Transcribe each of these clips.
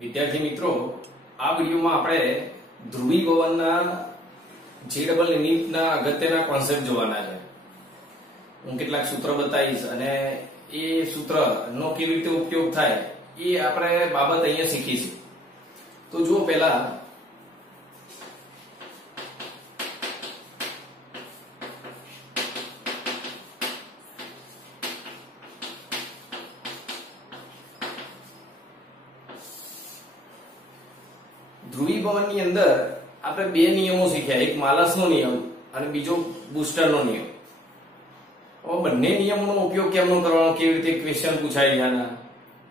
विद्यार्थी मित्रों, आ विडियो में आपणे ध्रुवीभवनना जे डबल यूनिटना अगत्यना कॉन्सेप्ट जोवाना छे। हूँ केटलाक सूत्र बतावीश अने ए सूत्रनो केवी रीते उपयोग थाय ए आपणे बाबत अहींया शीखीशुं। तो जुओ, पहेला ध्रुवीभवननी अंदर आपणे बे नियमो शीख्या, एक मालसनो नियम अने बीजो बूस्टरनो नियम। હવે બંને નિયમોનો ઉપયોગ કેમનો કરવાનો, કેવી રીતે ક્વેશ્ચન પૂછાય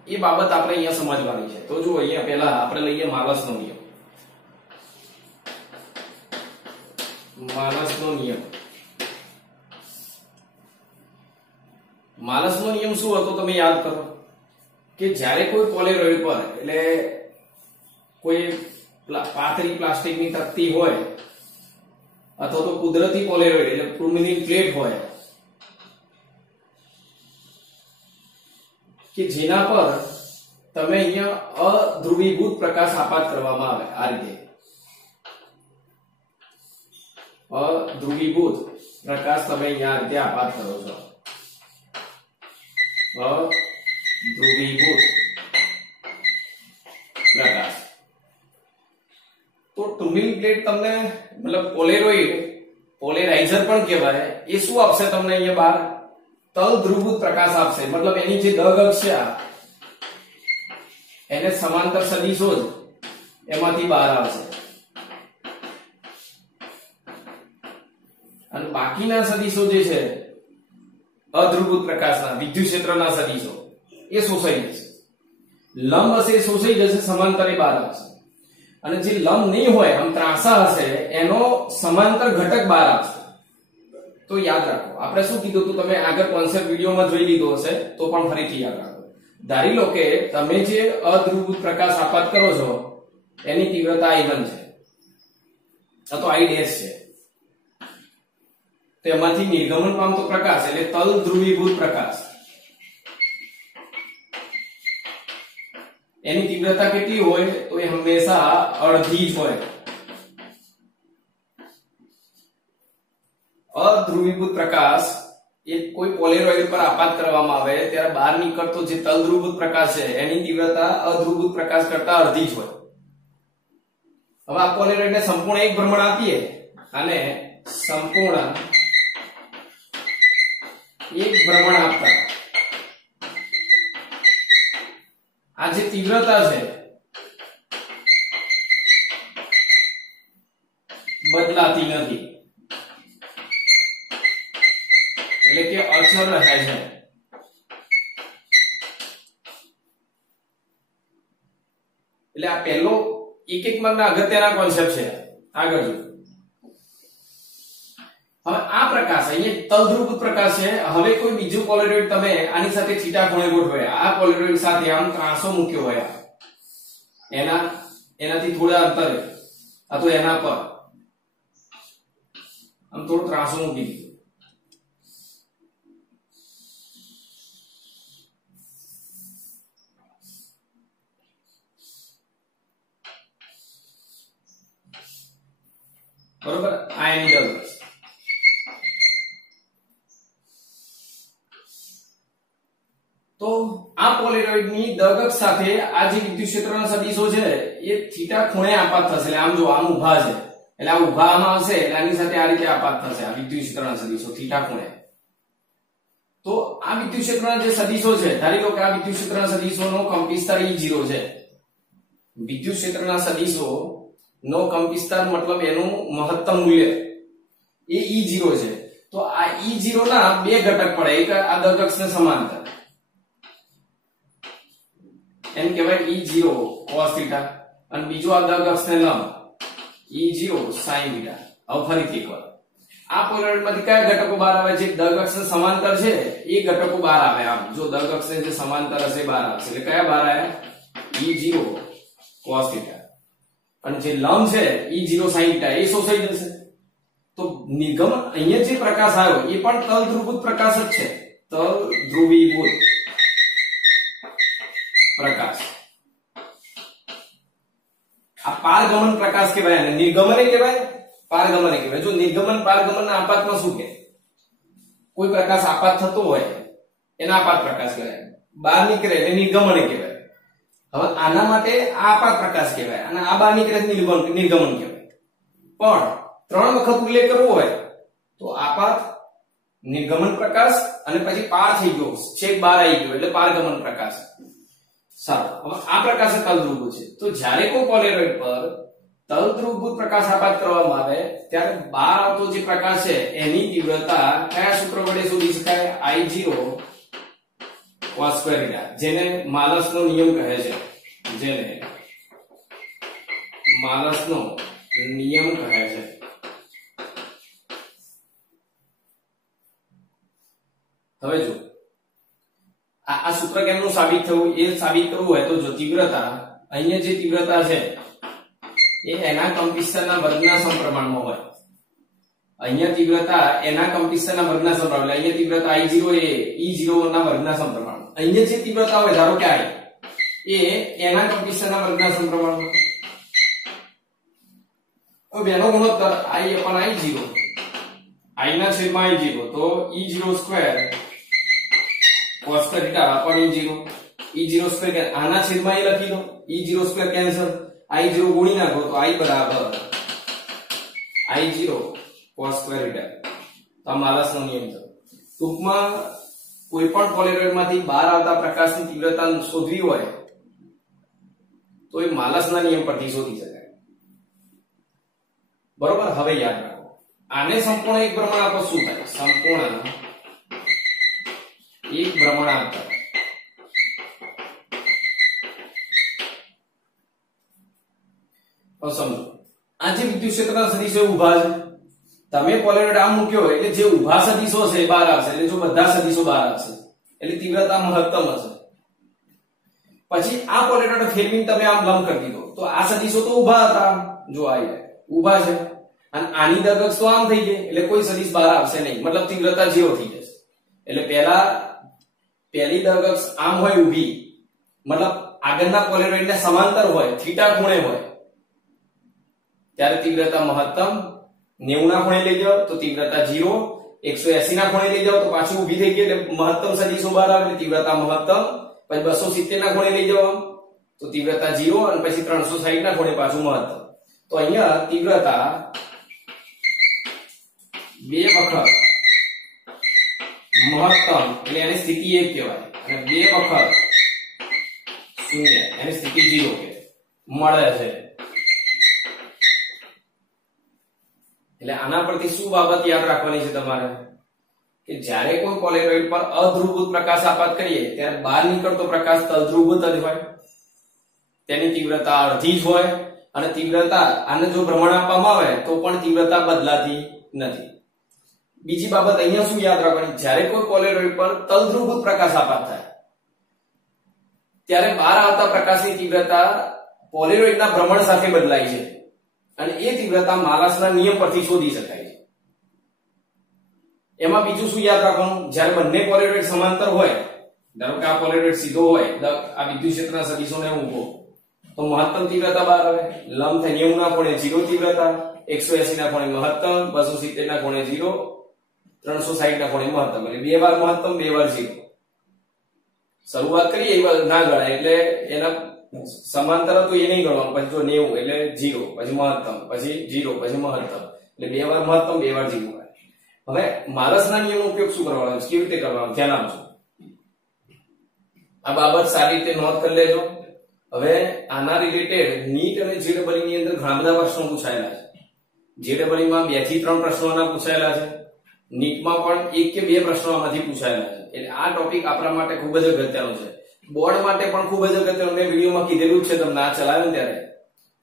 છે એ બાબત આપણે અહીંયા સમજવાની છે। તો જો અહીંયા પહેલા આપણે લઈએ માલસનો નિયમ। માલસનો નિયમ માલસનો નિયમ શું હતો તમે યાદ કરો કે જ્યારે કોઈ પોલેરોઇડ પર એટલે કોઈ પાતળી પ્લાસ્ટિકની તકતી હોય અથવા તો કુદરતી પોલેરોઇડ એટલે ટુર્મિનિન પ્લેટ હોય કે જેના પર તમે અહીંયા અધ્રુવીભૂત પ્રકાશ આપાત કરવામાં આવે। આ રીતે અધ્રુવીભૂત પ્રકાશ તમે અહીંયા આ રીતે આપાત કરો છો। અધ્રુવીભૂત પ્રકાશ तो टुर्मिन प्लेट तमने मतलब पोलेरोइड पोलेराइजर पण कहेवाय। ए शुं आपशे तमने अहींया बहार तल ध्रुवीभूत प्रकाश आपशे। मतलब एनी जे दग अक्ष छे एने समांतर सदिशो ज एमांथी बहार आवशे अने बाकीना सदिशो जे छे अध्रुवीभूत प्रकाशना विद्युत क्षेत्रना सदिशो ए शोषाई जशे। लंब हशे शोषाई जशे, समांतरे बहार आवशे। અને જે લંબ નહીં હોય આમ ત્રાંસા હશે એનો સમાંતર ઘટક બહાર આવશે। તો યાદ રાખો, આપણે શું કીધું હતું તમે આગળ કોન્સેપ્ટ વિડિયોમાં જોઈ લીધો હશે તો પણ ફરીથી યાદ રાખો। ધારી લો કે તમે જે અધ્રુવીભૂત પ્રકાશ આપાત કરો છો એની તીવ્રતા I1 છે અથવા I ડેશ છે। તેમાંથી નિર્ગમન પામતો પ્રકાશ એટલે તલ ધ્રુવીભૂત પ્રકાશ एनी तीव्रता केटली होय तो ए हमेशा अर्धी ज होय। अध्रुवीभूत प्रकाश एक कोई पोलेरोइड पर आपात करवामां आवे त्यारे बहार निकळतो जे तल ध्रुवीभूत प्रकाश छे एनी तीव्रता अध्रुवीभूत प्रकाश करता अर्धी ज होय। हवे आ पोलेरोइड ने संपूर्ण एक भ्रमण आपीए अने संपूर्ण एक भ्रमण आपता आ जे तीव्रता है बदलाती नहीं એટલે કે અચળ રહે છે। એટલે આ પહેલો એક માર્કના અગત્યના કોન્સેપ્ટ છે। આગળ જો હવે આ પ્રકાશ અહીંયા તલધ્રુવીભૂત પ્રકાશ છે। હવે કોઈ બીજો પોલેરોઇડ તમે આની સાથે થીટા ખૂણે ગોઠવે, આ પોલેરોઇડ સાથે આમ ત્રાંસો મૂક્યો હોય એનાથી થોડા અંતરે અથવા એના પર આમ થોડો ત્રાંસો મૂકી દીધો। બરોબર, આયની દળ तो आ पोलेरोइड नी दगक साथे आ जे विद्युत क्षेत्रना सदिशो छे ए थीटा खूणे आपात थशे। એટલે આમ જો આમ ઊભા છે એટલે આ ઊભા આમાં આવશે એટલે આની સાથે આ રીતે આપાત થશે આ વિદ્યુત ક્ષેત્રના સદિશો થીટા ખૂણે। તો આ વિદ્યુત ક્ષેત્રના જે સદિશો છે ધારી લો કે આ વિદ્યુત ક્ષેત્રના સદિશોનો કંપવિસ્તાર E0 છે। વિદ્યુત ક્ષેત્રના સદિશો નો કંપવિસ્તાર मतलब એનું મહત્તમ મૂલ્ય એ E0 છે। તો આ E0 ના બે ઘટક પડે, એક આ દગ અક્ષને સમાંતર एम कहेवाय E0 cos थीटा અને બીજો આ દગ અક્ષને લંબ E0 sin थीटा। હવે ફરીથી એકવાર આ પોલેરોઇડ માંથી કયા ઘટકો બહાર આવે છે? દગ અક્ષને સમાંતર છે એ ઘટકો બહાર આવે। આમ જો દગ અક્ષને જે સમાંતર હશે બહાર આવશે એટલે કયા બહાર આવ્યા? E0 cos थीटा અને જે લંબ છે E0 sin थीटा એ શોષાઈ જશે। તો નિર્ગમન અહીંયા જે પ્રકાશ આવ્યો એ પણ તલ ધ્રુવીભૂત પ્રકાશ જ છે। તલ ધ્રુવીભૂત प्रकाश પારગમન પ્રકાશ કહેવાય અને નિર્ગમન કહેવાય, પારગમન કહેવાય. જો નિર્ગમન પારગમનના આપાતમાં શું કે કોઈ પ્રકાશ આપાત થતો હોય એના આપાત પ્રકાશ કહેવાય, બહાર નીકળે એટલે નિર્ગમન કહેવાય. હવે આના માટે આ આપાત પ્રકાશ કહેવાય અને આ બહાર નીકળે નિર્ગમન કહેવાય. પણ 3 વખત ઉલ્લેખ કરવો હોય તો આપાત, નિર્ગમન પ્રકાશ અને પછી પાર થઈ ગયો, છેક બહાર આવી ગયો એટલે પારગમન પ્રકાશ. સારું, હવે આ પ્રકાશ તલધ્રુવભૂત છે. તો જ્યારે કોઈ પોલેરોઇડ પર તલધ્રુવભૂત પ્રકાશ આપાત કરવામાં આવે ત્યારે બહાર આવતો જે પ્રકાશ છે એની તીવ્રતા કયા સૂત્ર વડે શોધી શકાય? I0 cos square theta, જેને માલસનો નિયમ કહે છે, જેને માલસનો નિયમ કહે છે. હવે જો આ સૂત્ર કેમનું સાબિત થયું એ સાબિત કરવું હોય તો જો તીવ્રતા, અહીંયા જે તીવ્રતા છે એ એના કંપનવિસ્તારના વર્ગના સમપ્રમાણમાં હોય. અહીંયા તીવ્રતા એના કંપનવિસ્તારના વર્ગના સમપ્રમાણ, અહીંયા તીવ્રતા I0 એ E0 ના વર્ગના સમપ્રમાણમાં. અહીંયા જે તીવ્રતા હોય ધારો કે I એ એના કંપનવિસ્તારના વર્ગના સમપ્રમાણમાં. હવે બેનો ગુણોત્તર I/I0, I ના છેદમાં I0 તો E0 square cos square theta upon E0, E0 square આના છેદમાં એ લખી દો, E0 સ્ક્વેર કેન્સલ, I0 ગુણી નાખો તો I બરાબર I0 cos square theta. તો આ માલસનો નિયમ છે. ટૂંકમાં કોઈ પણ પોલેરોઇડ માંથી બહાર આવતા પ્રકાશની તીવ્રતા શોધવી હોય તો એ માલસના નિયમ પરથી શોધી શકાય. બરોબર. હવે યાદ રાખો, આને સંપૂર્ણ એક ભ્રમણ આપો શું થાય? સંપૂર્ણ એક ભ્રમણાંતર. હવે સમજો, આ જે વિદ્યુત ક્ષેત્રના સદિશો ઊભા છે, તમે પોલેરોઇડ આમ મૂક્યો હોય એટલે જે ઊભા સદિશો છે એ બહાર આવશે. એટલે જો બધા સદિશો બહાર આવશે એટલે તીવ્રતા મહત્તમ હશે. પછી આ પોલેરોઇડ ફેરવીને તમે આમ લંબ કરી દીધો તો આ સદિશો તો ઊભા હતા, જો આ ઊભા છે અને આની દગક્ષ તો આમ થઈ ગઈ એટલે કોઈ સદિશ બહાર આવશે નહીં, મતલબ તીવ્રતા 0 થઈ જશે. એટલે પહેલી દગક્ષ આમ હોય ઊભી, મતલબ આગળના પોલેરોઇડ ને સમાંતર હોય, થીટા ખૂણે હોય, ત્યારે તીવ્રતા મહત્તમ. 90 ના ખૂણે લઈ જાઓ તો તીવ્રતા 0, 180 ના ખૂણે લઈ જાઓ તો પાછું ઊભી થઈ ગઈ એટલે મહત્તમ સદિશો બહાર આવે એટલે તીવ્રતા મહત્તમ. પછી 270 ના ખૂણે લઈ જાઓ તો તીવ્રતા 0 અને પછી 360 ના ખૂણે પાછું મહત્તમ. તો અહીંયા તીવ્રતા 2 વખત મહત્તમ એટલે એની સ્થિતિ 1 કહેવાય અને 2 વખત 0 એની સ્થિતિ 0 કહેવાય મળે છે. એટલે આના પરથી શું બાબત યાદ રાખવાની છે તમારે કે જ્યારે કોઈ પોલેરોઇડ પર અધ્રુવભૂત પ્રકાશ આપાત કરીએ ત્યારે બહાર નીકળતો પ્રકાશ તલધ્રુવભૂત જ હોય, તેની તીવ્રતા અડધી જ હોય અને તીવ્રતા આને જો ભ્રમણ આપવામાં આવે તો પણ તીવ્રતા બદલાતી નથી. બીજી બાબત અહીંયા શું યાદ રાખવાની, જ્યારે કોઈ પોલેરોઇડ પર તલધ્રુવભૂત પ્રકાશ આપાત થાય ત્યારે બહાર આવતા પ્રકાશની તીવ્રતા પોલેરોઇડના ભ્રમણ સાથે બદલાય છે અને એ તીવ્રતા માલસના નિયમ પરથી શોધી શકાય છે. એમાં બીજું શું યાદ રાખવાનું, જ્યારે બંને પોલેરોઇડ સમાંતર હોય, ધારો કે આ પોલેરોઇડ સીધો હોય, આ વિદ્યુત ક્ષેત્રના સદિશોને ઊભો, તો મહત્તમ તીવ્રતા બહાર આવે. લંબ થાય 90 ના ખૂણે 0 તીવ્રતા, 180 ના ખૂણે મહત્તમ, 270 ના ખૂણે 0, 360 ના ખૂણે મહત્તમ. એટલે 2 વાર મહત્તમ 2 વાર 0. શરૂઆત કરીએ એ ના ગણાય એટલે એના સમાંતર તો એ નહીં ગણવાનું. પછી જો 90 એટલે 0 પછી મહત્તમ પછી 0 પછી મહત્તમ એટલે 2 વાર મહત્તમ 2 વાર 0. હવે માલસના નિયમનો ઉપયોગ શું કરવાનો, કેવી રીતે કરવાનો ધ્યાન આપજો. આ બાબત સારી રીતે નોંધ કરી લેજો. હવે આના રિલેટેડ નીટ અને જેડબલઈ ની અંદર ઘણા બધા પ્રશ્નો પૂછાયેલા છે. જેડબલઈ માં 2 થી 3 પ્રશ્નોના પૂછાયેલા છે, નીટમાં પણ 1 કે 2 પ્રશ્નો આમાંથી પૂછાયેલા છે. એટલે આ ટોપિક આપણા માટે ખૂબ જ અગત્યનો છે, બોર્ડ માટે પણ ખૂબ જ અગત્યનું. મેં વિડીયોમાં કીધેલું જ છે તમને આ ચલાવ્યું ત્યારે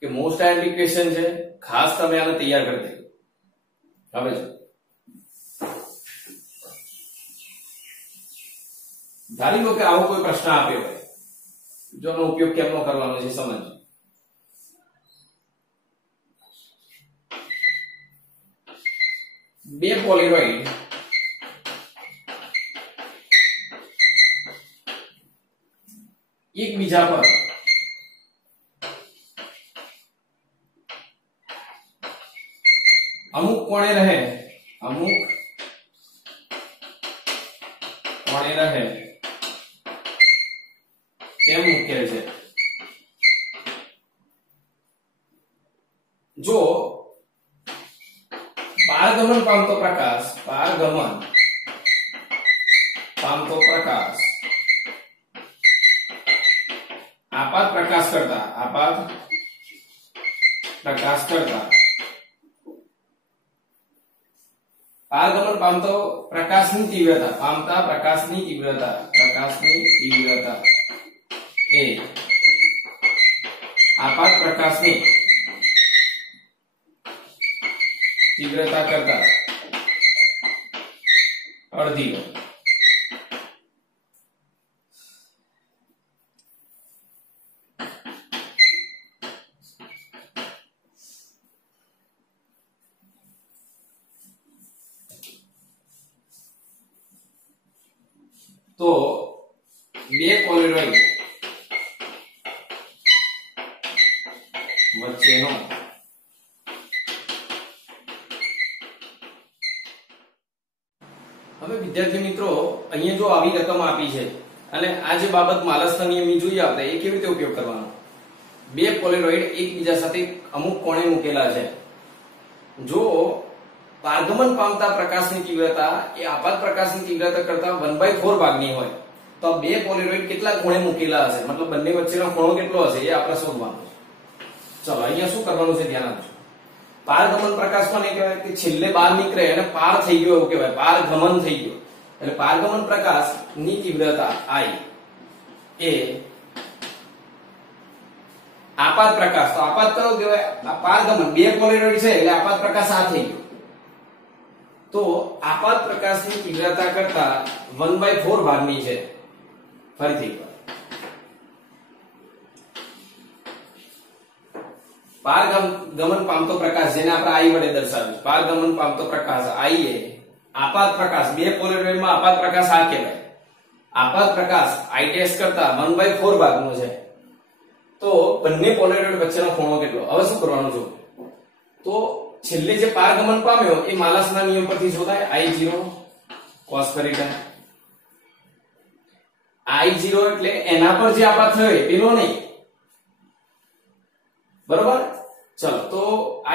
કે મોસ્ટ આઈએમપી ક્વેશ્ચન છે, ખાસ તમે આને તૈયાર કરી દેજો. હવે જો ધારી લો કે આવો કોઈ પ્રશ્ન આપ્યો હોય, જો આનો ઉપયોગ કેમનો કરવાનો છે સમજો. બે પોલેરોઇડ એકબીજા પર અમુક કોણે રહે, અમુક કોણે રહે તેમ મૂકેલ છે. જો પારગમન પામતો પ્રકાશ આપાત પ્રકાશ કરતા પારગમન પામતો પ્રકાશની તીવ્રતા એ આપાત પ્રકાશની તીવ્રતા કરતા અડધી હોય. તો બે પોલેરોઇડ વચ્ચેનો હવે વિદ્યાર્થી મિત્રો અહીંયા જો આવી રકમ આપી છે અને આ જે બાબત માલસના નિયમની જોઈએ આપણે એ કેવી રીતે ઉપયોગ કરવાનો. બે પોલેરોઇડ એકબીજા સાથે અમુક કોણે મૂકેલા છે. જો પારગમન પામતા પ્રકાશની તીવ્રતા એ આપાત પ્રકાશની તીવ્રતા કરતા 1/4 ભાગની હોય તો બે પોલેરોઇડ કેટલા ખૂણે મૂકેલા હશે, મતલબ બંને વચ્ચેનો ખૂણો કેટલો હશે એ આપણે શોધવાનું છે. ચલો અહીંયા શું કરવાનું છે ધ્યાન આપજો. પારગમન પ્રકાશ કોને કહેવાય કે છેલ્લે બહાર નીકળે અને પાર થઈ ગયો એવું કહેવાય, પારગમન થઈ ગયો. એટલે પારગમન પ્રકાશની તીવ્રતા I એ આપાત પ્રકાશ, તો આપાત કયો કહેવાય? આ પારગમન બે પોલેરોઇડ છે એટલે આપાત પ્રકાશ આ થઈ ગયો. તો આપાત પ્રકાશની તીવ્રતા કરતા 1/4 ભાગની છે. ફરીથી પારગમન પામતો પ્રકાશ જેને આપણે I વડે દર્શાવ્યું, પારગમન પામતો પ્રકાશ I એ આપાત પ્રકાશ, બે પોલેરોઇડમાં આપાત પ્રકાશ આ કહેવાય. આપાત પ્રકાશ I' કરતા 1/4 ભાગનો છે. તો બંને પોલેરોઇડ વચ્ચેનો ખૂણો કેટલો? હવે શું કરવાનું છે? તો છેલ્લે જે પારગમન પામ્યો એ માલસના નિયમ પરથી શોધાય. I0 cos θ. I0 એટલે એના પર જે આપાત થયો પેલો નહીં, બરોબર? ચલો તો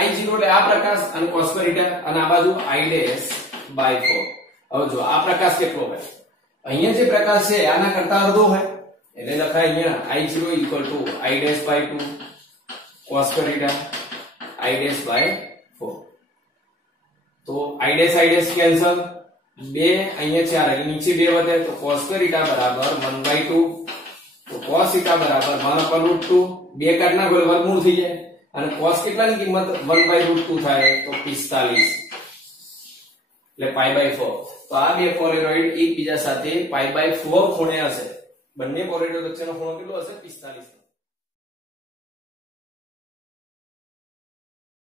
I0 એટલે આ પ્રકાશ અને cos θ અને આ બાજુ I'/4. હવે જો આ પ્રકાશ કેટલો હોય? અહીંયા જે પ્રકાશ છે આના કરતા અડધો હોય એટલે લખાય અહીંયા I0 = I'/2 cos θ I'/4. તો I' કેન્સલ, બે અહીંયા 4 એટલે નીચે 2 વધે તો cos θ બરાબર 1/2. તો cos θ બરાબર 1/√2. બે કાઢના ગોળ વર્ગમૂળ થઈ જાય અને cos કેટલાની કિંમત 1/√2 થાય તો 45 એટલે π/4. તો આ બે પોલેરોઇડ એકબીજા સાથે π/4 ખૂણે હશે. બંને પોલેરોઇડ વચ્ચેનો ખૂણો કેટલો હશે? 45.